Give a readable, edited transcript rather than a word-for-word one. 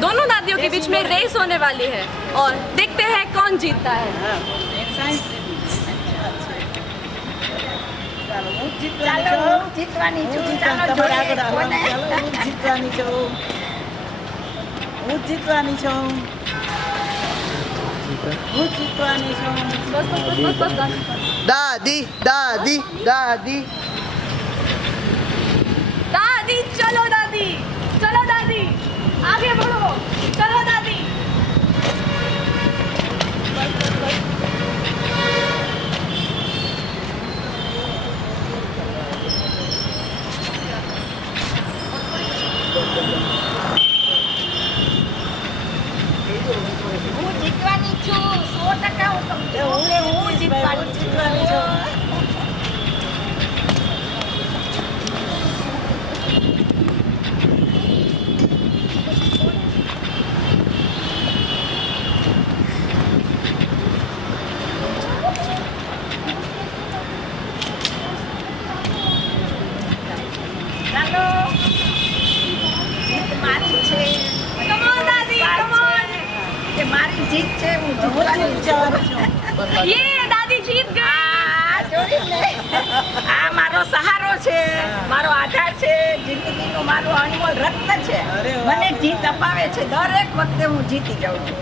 दोनों दादियों के बीच में रेस होने वाली है और देखते हैं कौन जीतता है। दादी दादी दादी दादी चलो दादी, चलो दादी, आगे बढ़ो, चलो दादी। હું જીતવાની છું 100% હું તમને હું જીતવાની છું ચાલો જીત મારી છે Come on दादी, come on। કે મારી જીત છે હું જીતવાની છું ये दादी जीत गई। આ જોઈને આ મારો સહારો છે, મારો આધાર છે, જિંદગીનો મારો અનમોલ રત્ન છે, મને જીત અપાવે છે, દરેક વખતે હું જીતી જાઉં છું।